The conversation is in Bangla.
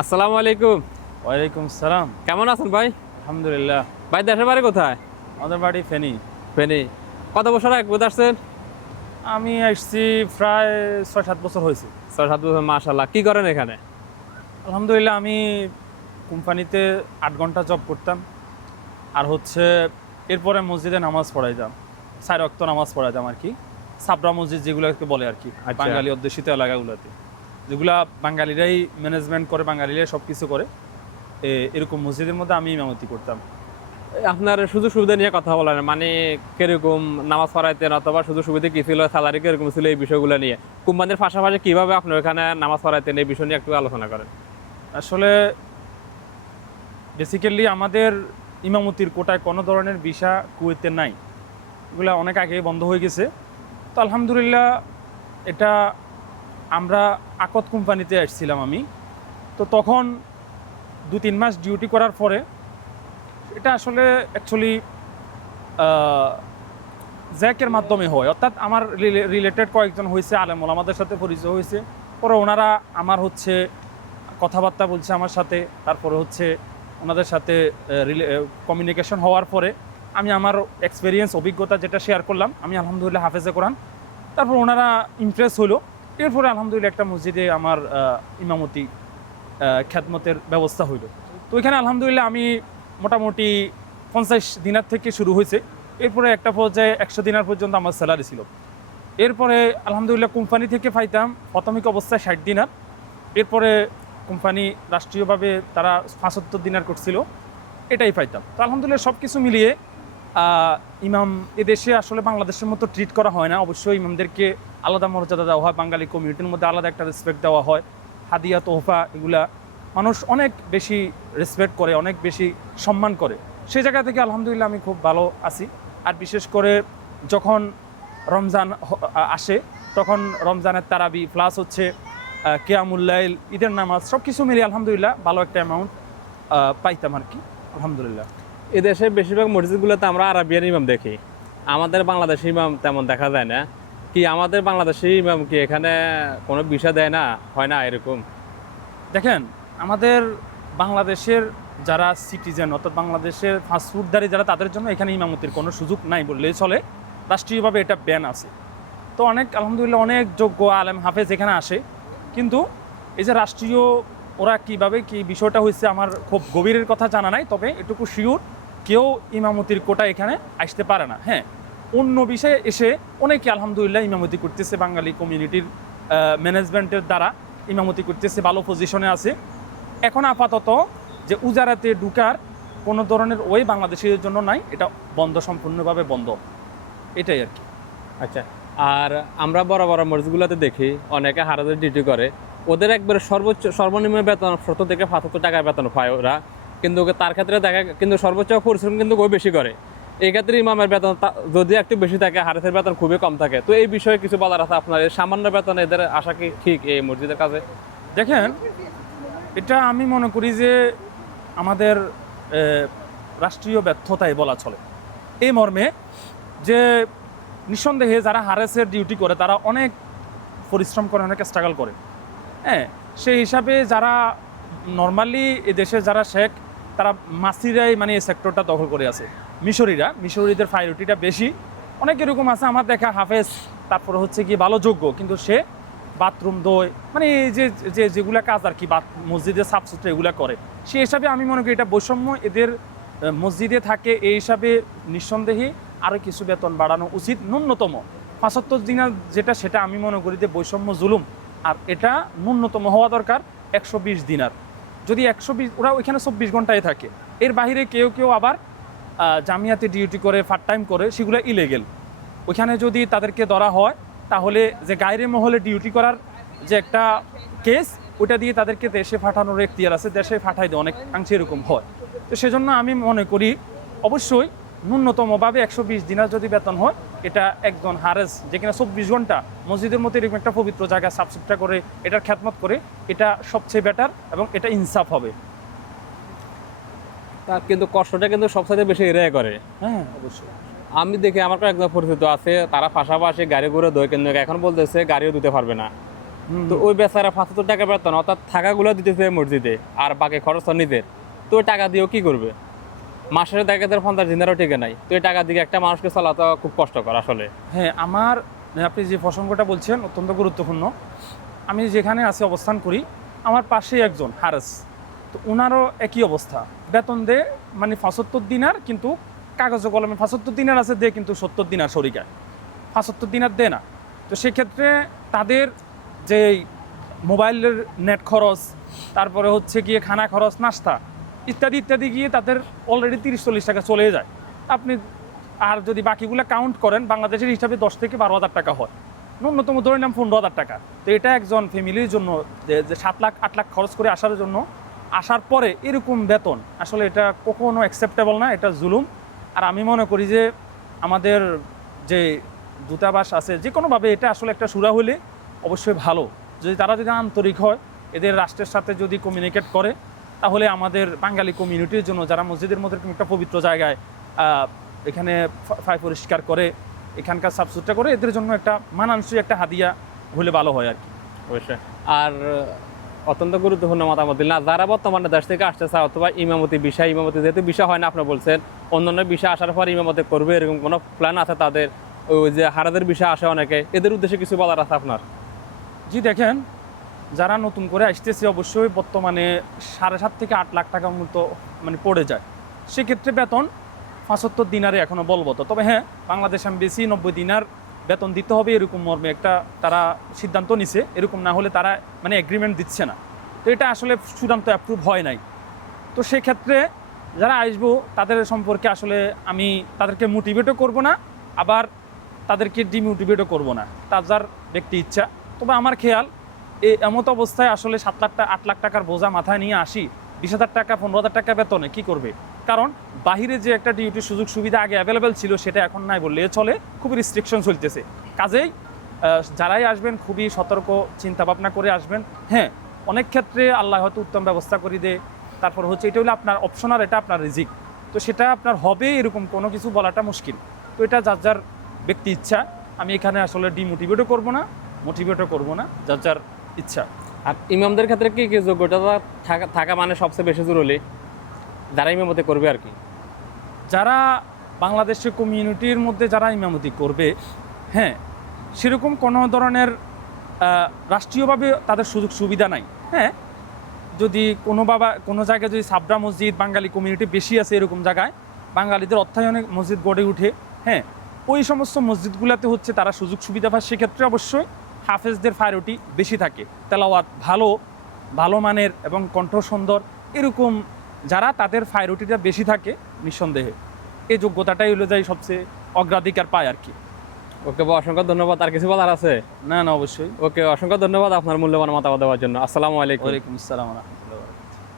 আসসালামু আলাইকুম। ওয়ালাইকুম সালাম। কেমন আছেন ভাই? আলহামদুলিল্লাহ। ভাই দেশের বাড়ি কোথায়? আমাদের বাড়ি ফেনী। ফেনি। কত বছর আগে কোথায় আসছেন? আমি আসছি প্রায় ছয় সাত বছর হয়েছে। ছয় সাত বছর মাশাল্লাহ কি করেন এখানে? আলহামদুলিল্লাহ আমি কোম্পানিতে আট ঘণ্টা জব করতাম। আর হচ্ছে এরপরে মসজিদে নামাজ পড়াইতাম। সাইর অক্ত নামাজ পড়াইতাম আর কি। সাবরা মসজিদ যেগুলোকে বলে আর কি। আচ্ছা। বাঙালি অধ্যুষিত এলাকাগুলোতে। যেগুলা বাঙালিরাই ম্যানেজমেন্ট করে বাঙালিরাই সব কিছু করে এরকম মসজিদের মধ্যে আমি ইমামতি করতাম। আপনার সুযোগ সুবিধা নিয়ে কথা বলেন মানে কীরকম নামাজ পড়াইতেন অথবা সুযোগ সুবিধা কি ছিল স্যালারি কীরকম ছিল এই বিষয়গুলো নিয়ে? কোম্পানির পাশাপাশি কীভাবে আপনার এখানে নামাজ পড়াইতেন এই বিষয় নিয়ে একটু আলোচনা করেন। আসলে বেসিক্যালি আমাদের ইমামতির কোটায় কোনো ধরনের ভিসা কুয়েতে নাই। এগুলো অনেক আগে বন্ধ হয়ে গেছে। তো আলহামদুলিল্লাহ এটা আমরা আকত কোম্পানিতে আসছিলাম আমি। তো তখন দু তিন মাস ডিউটি করার পরে এটা আসলে অ্যাকচুয়ালি জ্যাকের মাধ্যমে হয়। অর্থাৎ আমার রিলেটেড কয়েকজন হয়েছে, আলেমল, আমাদের সাথে পরিচয় হয়েছে। পরে ওনারা আমার হচ্ছে কথাবার্তা বলছে আমার সাথে। তারপরে হচ্ছে ওনাদের সাথে কমিউনিকেশন হওয়ার পরে আমি আমার এক্সপিরিয়েন্স অভিজ্ঞতা যেটা শেয়ার করলাম, আমি আলহামদুলিল্লাহ হাফেজে কোরআন। তারপর ওনারা ইমপ্রেস হলো। এরপরে আলহামদুলিল্লাহ একটা মসজিদে আমার ইমামতি খ্যাতমতের ব্যবস্থা হইল। তো ওইখানে আলহামদুলিল্লাহ আমি মোটামুটি পঞ্চাশ দিনার থেকে শুরু হয়েছে। এরপরে একটা পর্যায়ে একশো দিনার পর্যন্ত আমার স্যালারি ছিল। এরপরে আলহামদুলিল্লাহ কোম্পানি থেকে পাইতাম প্রাথমিক অবস্থায় ষাট দিনার। এরপরে কোম্পানি রাষ্ট্রীয়ভাবে তারা পঁচাত্তর দিনার করছিল এটাই পাইতাম। তো আলহামদুলিল্লাহ সব কিছু মিলিয়ে ইমাম এদেশে আসলে বাংলাদেশের মতো ট্রিট করা হয় না। অবশ্যই ইমামদেরকে আলাদা মর্যাদা দেওয়া হয়, বাঙালি কমিউনিটির মধ্যে আলাদা একটা রেসপেক্ট দেওয়া হয়। হাদিয়া, তোহফা এগুলা মানুষ অনেক বেশি রেসপেক্ট করে, অনেক বেশি সম্মান করে। সেই জায়গা থেকে আলহামদুলিল্লাহ আমি খুব ভালো আছি। আর বিশেষ করে যখন রমজান আসে, তখন রমজানের তারাবি প্লাস হচ্ছে কেয়ামুল্লাইল ঈদের নামাজ সব কিছু মিলিয়ে আলহামদুলিল্লাহ ভালো একটা অ্যামাউন্ট পাইতাম আর কি আলহামদুলিল্লাহ। এদেশে বেশিরভাগ মসজিদগুলোতে আমরা আরাবিয়ান ইমাম দেখি। আমাদের বাংলাদেশি ইমাম তেমন দেখা যায় না। কি আমাদের বাংলাদেশি ইমাম কি এখানে কোনো বিষয় দেয় না? হয় না এরকম? দেখেন, আমাদের বাংলাদেশের যারা সিটিজেন অর্থাৎ বাংলাদেশের ফাস্টফুডদারি যারা, তাদের জন্য এখানে ইমামতির কোনো সুযোগ নাই বললেই চলে। রাষ্ট্রীয়ভাবে এটা ব্যান আছে। তো অনেক, আলহামদুলিল্লাহ, অনেক যোগ্য আলেম হাফেজ এখানে আসে। কিন্তু এই যে রাষ্ট্রীয় ওরা কীভাবে কি বিষয়টা হয়েছে আমার খুব গভীরের কথা জানা নাই, তবে এটুকু শিওর কেউ ইমামতির কোটা এখানে আসতে পারে না। হ্যাঁ অন্য বিষয়ে এসে অনেকে আলহামদুলিল্লাহ ইমামতি করতেছে বাঙালি কমিউনিটির ম্যানেজমেন্টের দ্বারা ইমামতি করতেছে, ভালো পজিশনে আছে। এখন আপাতত যে উজারাতে ঢুকার কোনো ধরনের ওই বাংলাদেশের জন্য নাই, এটা বন্ধ, সম্পূর্ণভাবে বন্ধ। এটাই আর কি। আচ্ছা আর আমরা বড় বড় মসজিদগুলোতে দেখি, অনেকে হারাদের ডিউটি করে। ওদের একবারে সর্বোচ্চ, সর্বনিম্ন বেতন, সত্তর থেকে পঁচাত্তর টাকার বেতন পায় ওরা। কিন্তু তার ক্ষেত্রে দেখা কিন্তু সর্বোচ্চ পরিশ্রম কিন্তু ওই বেশি করে। এই ক্ষেত্রে ইমামের বেতন যদি একটু বেশি থাকে, হারেসের বেতন খুবই কম থাকে। তো এই বিষয়ে কিছু বলার আছে আপনার? সামান্য বেতন এদের আশা কি ঠিক এই মসজিদের কাছে দেখেন, এটা আমি মনে করি যে আমাদের রাষ্ট্রীয় ব্যর্থতাই বলা চলে। এই মর্মে যে নিঃসন্দেহে যারা হারেসের ডিউটি করে, তারা অনেক পরিশ্রম করে, অনেক স্ট্রাগল করে। হ্যাঁ সেই হিসাবে যারা নর্মালি এ দেশে যারা শেখ তারা মাসিরাই মানে এই সেক্টরটা দখল করে আছে। মিশরিরা, মিশরিদের প্রায়োরিটিটা বেশি। অনেক এরকম আছে, আমার দেখা হাফেজ, তারপর হচ্ছে কি ভালো যোগ্য কিন্তু সে বাথরুম দোয় মানে এই যে যে, যেগুলা কাজ আর কি মসজিদে সাফ সুতরা এগুলা করে। সে হিসাবে আমি মনে করি এটা বৈষম্য, এদের মসজিদে থাকে এই হিসাবে নিঃসন্দেহে আরও কিছু বেতন বাড়ানো উচিত, ন্যূনতম। পঁচাত্তর দিনের যেটা, সেটা আমি মনে করি যে বৈষম্য জুলুম। আর এটা ন্যূনতম হওয়া দরকার, একশো বিশ দিনার। যদি একশো বিশ, ওরা ওইখানে চব্বিশ ঘন্টায় থাকে। এর বাইরে কেউ কেউ আবার জামিয়াতে ডিউটি করে পার্ট টাইম করে, সেগুলো ইলেগেল ওইখানে যদি তাদেরকে ধরা হয়, তাহলে যে গায়রে মহলে ডিউটি করার যে একটা কেস ওটা দিয়ে তাদেরকে দেশে পাঠানোর এখতিয়ার আছে। দেশে পাঠাই দেয় অনেকাংশে এরকম হয়। তো সেজন্য আমি মনে করি, অবশ্যই ন্যূনতমভাবে একশো বিশ দিনের যদি বেতন হয় এটা একজন হারেস যেখানে চব্বিশ ঘণ্টা মসজিদের মতো এরকম একটা পবিত্র জায়গা সাফসুতরা করে এটার খ্যাতমত করে এটা সবচেয়ে বেটার এবং এটা ইনসাফ হবে। তা কিন্তু কষ্টটা কিন্তু সবসাথে বেশি এরাই করে। হ্যাঁ। অবশ্যই। আমি দেখি আমার একদম পরিচিত আছে তারা পাশাপাশি গাড়ি ঘুরে দই কিন্তু এখন বলতেছে গাড়িও দিতে পারবে না। তো ওই বেচারা পাঁচাত্তর টাকা বেতন অর্থাৎ থাকাগুলো দিতেছে মসজিদে আর বাকি খরচ নিজের। তো টাকা দিয়েও কি করবে? মাসের দেখা যায় পঞ্চাশ দিনেরও ঠিক নাই। তো এই টাকা দিকে একটা মানুষকে চালাতে খুব কষ্টকর আসলে। হ্যাঁ আমার আপনি যে প্রসঙ্গটা বলছেন অত্যন্ত গুরুত্বপূর্ণ। আমি যেখানে আছি, অবস্থান করি, আমার পাশেই একজন, হারেস। তো ওনারও একই অবস্থা। বেতন দে মানে পঁচাত্তর দিনার, কিন্তু কাগজ কলমে পঁচাত্তর দিনার আছে, দে কিন্তু সত্তর দিনার শরিকায়। পঁচাত্তর দিনার দে না। তো সেক্ষেত্রে তাদের যে মোবাইলের নেট খরচ, তারপরে হচ্ছে গিয়ে খানা খরচ, নাস্তা ইত্যাদি ইত্যাদি গিয়ে তাদের অলরেডি তিরিশ, চল্লিশ টাকা চলে যায়। আপনি আর যদি বাকিগুলো কাউন্ট করেন, বাংলাদেশের হিসাবে দশ থেকে বারো হাজার টাকা হয়। ন্যূনতম ধরে নাম পনেরো হাজার টাকা। তো এটা একজন ফ্যামিলির জন্য, যে সাত লাখ, আট লাখ খরচ করে আসার জন্য আসার পরে এরকম বেতন, আসলে এটা কখনো অ্যাকসেপ্টেবল না, এটা জুলুম। আর আমি মনে করি যে আমাদের যে দূতাবাস আছে, যে কোনোভাবে এটা আসলে একটা সুরা হলে অবশ্যই ভালো। যদি তারা যদি আন্তরিক হয়, এদের রাষ্ট্রের সাথে যদি কমিউনিকেট করে তাহলে আমাদের বাঙালি কমিউনিটির জন্য যারা মসজিদের মধ্যে একটা পবিত্র জায়গায় এখানে ফাই পরিষ্কার করে এখানকার সাফসুতরা করে এদের জন্য একটা মানানসই একটা হাদিয়া হলে ভালো হয় আর কি। অবশ্যই। আর অত্যন্ত গুরুত্বপূর্ণ মতামত দিলেন। আর যারা বর্তমানে দেশ থেকে আসতে চায় অথবা ইমামতি বিষয় ইমামতি যেহেতু বিষয় হয় না আপনি বলছেন অন্যান্য বিষয় আসার পর ইমামতি করবে এরকম কোনো প্ল্যান আছে তাদের? ওই যে হারাদের বিষয় আসে অনেকে এদের উদ্দেশ্যে কিছু বলার আছে আপনার? জি দেখেন যারা নতুন করে আসতেছে, অবশ্যই বর্তমানে সাড়ে সাত থেকে আট লাখ টাকা মতো মানে পড়ে যায়। সেক্ষেত্রে বেতন পঁচাত্তর দিনারে এখনও বলবত তবে হ্যাঁ বাংলাদেশ আমি বেশি নব্বই দিনার বেতন দিতে হবে এরকম মর্মে একটা তারা সিদ্ধান্ত নিছে। এরকম না হলে তারা মানে এগ্রিমেন্ট দিচ্ছে না। তো এটা আসলে চূড়ান্ত অ্যাপ্রুভ হয় নাই। তো সেক্ষেত্রে যারা আসব, তাদের সম্পর্কে আসলে আমি তাদেরকে মোটিভেটও করব না, আবার তাদেরকে ডিমোটিভেটও করব না। তার যার ব্যক্তি ইচ্ছা। তবে আমার খেয়াল এই এমত অবস্থায় আসলে সাত লাখ টাকা আট লাখ টাকার বোঝা মাথায় নিয়ে আসি, বিশ হাজার টাকা, পনেরো হাজার টাকা বেতনে কি করবে? কারণ বাহিরে যে একটা ডিউটির সুযোগ সুবিধা আগে অ্যাভেলেবেল ছিল, সেটা এখন নাই বললে চলে, খুবই রিস্ট্রিকশন চলতেছে। কাজেই যারাই আসবেন খুবই সতর্ক চিন্তা ভাবনা করে আসবেন। হ্যাঁ অনেক ক্ষেত্রে আল্লাহ হয়তো উত্তম ব্যবস্থা করে দেয়। তারপর হচ্ছে এটা হলো আপনার অপশন আর এটা আপনার রিজিক। তো সেটা আপনার হবে এরকম কোনো কিছু বলাটা মুশকিল। তো এটা যার যার ব্যক্তি ইচ্ছা, আমি এখানে আসলে ডিমোটিভেটও করব না মোটিভেটও করব না। যার যার ইচ্ছা। আর ইমামদের ক্ষেত্রে কি কি যোগ্যতা থাকা থাকা মানে সবচেয়ে বেশি জরুরি? যারা ইমামতি করবে আর কি। যারা বাংলাদেশের কমিউনিটির মধ্যে যারা ইমামতি করবে হ্যাঁ সেরকম কোনো ধরনের রাষ্ট্রীয়ভাবে তাদের সুযোগ সুবিধা নাই। হ্যাঁ যদি কোনো বাবা কোনো জায়গায় যদি সাবরা মসজিদ বাঙালি কমিউনিটি বেশি আছে এরকম জায়গায় বাঙালিদের অর্থায়নে মসজিদ গড়ে উঠে হ্যাঁ ওই সমস্ত মসজিদগুলোতে হচ্ছে তারা সুযোগ সুবিধা পায় সেক্ষেত্রে অবশ্যই হাফেজদের প্রায়োরিটি বেশি থাকে। তেলাওয়াত ভালো ভালো মানের এবং কণ্ঠ সুন্দর এরকম যারা তাদের প্রায়োরিটিটা বেশি থাকে নিঃসন্দেহে। এই যোগ্যতাটাই হলো যাই সবচেয়ে অগ্রাধিকার পায় আর কি। ওকে বা অসংখ্য ধন্যবাদ। আর কিছু বলার আছে? না না অবশ্যই। ওকে অসংখ্য ধন্যবাদ আপনার মূল্যবান মতামত দেওয়ার জন্য। আসসালামু আলাইকুম। ওয়ালাইকুম আসসালাম